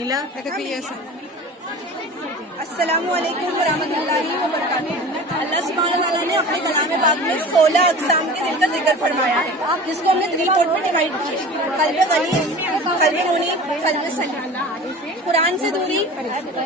नीला है। अस्सलामुअलैकुम वरहमतुल्लाहि वबरकातुहू। अल्लाह सुब्हानहू व तआला ने अपने कलाम पाक में 16 अक़साम के दिल का जिक्र फरमाया है, जिसको हमने 3 पार्ट में डिवाइड किया। क़ल्ब गलीज़, क़ल्ब मुनीब, क़ल्ब सलीम। कुरान से दूरी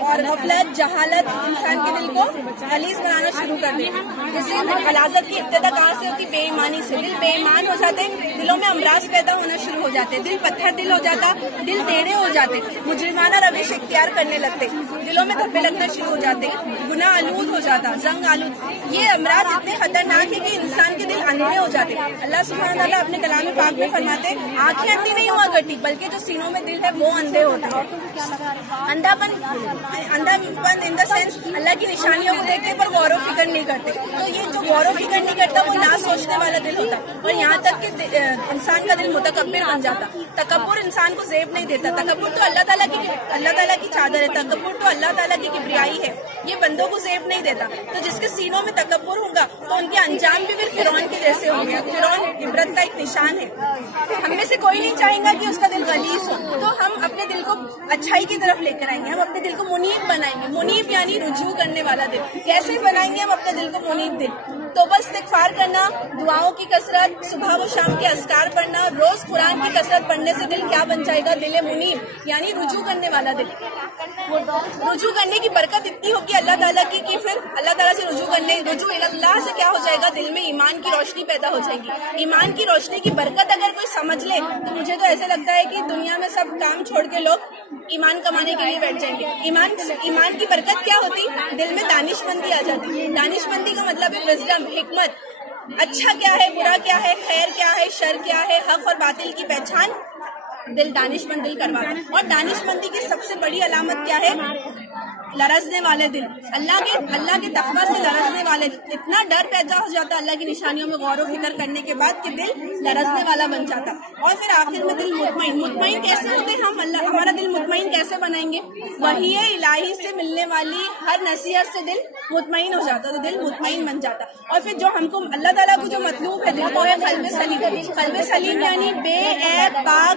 और गफलत, जहालत इंसान के दिल को गलीज़ बनाना शुरू कर देती है। जैसे गलाज़त की इब्तिदा कहाँ से होती? बेईमानी से। दिल बेईमान हो जाते, दिलों में अमराज पैदा होना शुरू हो जाते, दिल पत्थर दिल हो जाता, दिल टेढ़े हो जाते, मुजरिमाना रविश इख्तियार करने लगते, दिलों में धब्बे लगना शुरू हो जाते, गुनाह आलूद हो जाता, जंग आलूद। ये अमराज इतने खतरनाक है कि इंसान के दिल अंधे हो जाते। अल्लाह सुब्हानहू व तआला अपने कलाम पाक में फरमाते, आंखें अंधी नहीं हुआ करती, बल्कि जो सीनों में दिल है वो अंधे होते हैं। अंधापन इन द सेंस अल्लाह की निशानियों को देखने पर गौर फिक्र नहीं करते। तो ये जो गौर फिक्र नहीं करता वो ना सोचने वाला दिल होता, और यहाँ तक कि इंसान का दिल मुतकब्बिर बन जाता। तकब्बुर इंसान को ज़ेब नहीं देता। तकब्बुर तो अल्लाह ताला की चादर है, तकब्बुर तो अल्लाह ताला की किब्रियाई है, ये बंदों को ज़ेब नहीं देता। तो जिसके सीनों में तकब्बुर होगा तो उनके अंजाम भी फिर फिरौन के जैसे होंगे। फिरौन इबरत का एक निशान है। हम में से कोई नहीं चाहेगा कि उसका दिल गलीज़ हो, तो हम अपने दिल को अच्छाई की तरफ लेकर आएंगे। हम अपने दिल को मुनीब बनाएंगे। मुनीब यानी रुजू करने वाला दिल। कैसे बनाएंगे हम अपने दिल को मुनीब दिल? तो बस इस्तिग़फ़ार करना, दुआओं की कसरत, सुबह व शाम के अस्कार पढ़ना, रोज कुरान की कसरत पढ़ने से दिल क्या बन जाएगा? दिल मुनीब यानी रुजू करने वाला दिल। रुजू करने की बरकत इतनी होगी अल्लाह ताला की कि फिर अल्लाह ताला से रुजू अल्लाह से क्या हो जाएगा? दिल में ईमान की रोशनी पैदा हो जाएगी। ईमान की रोशनी की बरकत अगर कोई समझ ले तो मुझे तो ऐसे लगता है कि दुनिया में सब काम छोड़ के लोग ईमान कमाने के लिए बैठ जाएंगे। ईमान की बरकत क्या होती? दिल में दानिशमंदी आ जाती। दानिशमंदी का मतलब है विजडम, हिकमत। अच्छा क्या है, बुरा क्या है, खैर क्या है, शर क्या है, हक और बातिल की पहचान दिल दानिशमंद दिल करवाता। और दानिशमंदी की सबसे बड़ी अलामत क्या है? लरजने वाले दिल। अल्लाह के तकवा से लरजने वाले दिल। इतना डर पैदा हो जाता अल्लाह की निशानियों में गौर व फिक्र करने के बाद कि दिल लरजने वाला बन जाता। और फिर आखिर में दिल मुतमईन कैसे होते? हमारा दिल मुतमईन कैसे बनाएंगे? वही है इलाही से मिलने वाली हर नसीहत से दिल मुतमईन हो जाता, तो दिल मुतमईन बन जाता। और फिर जो हमको अल्लाह ताला को जो मतलूब है दिल को है क़ल्ब सलीम। क़ल्ब सलीम यानी बेऐब पाक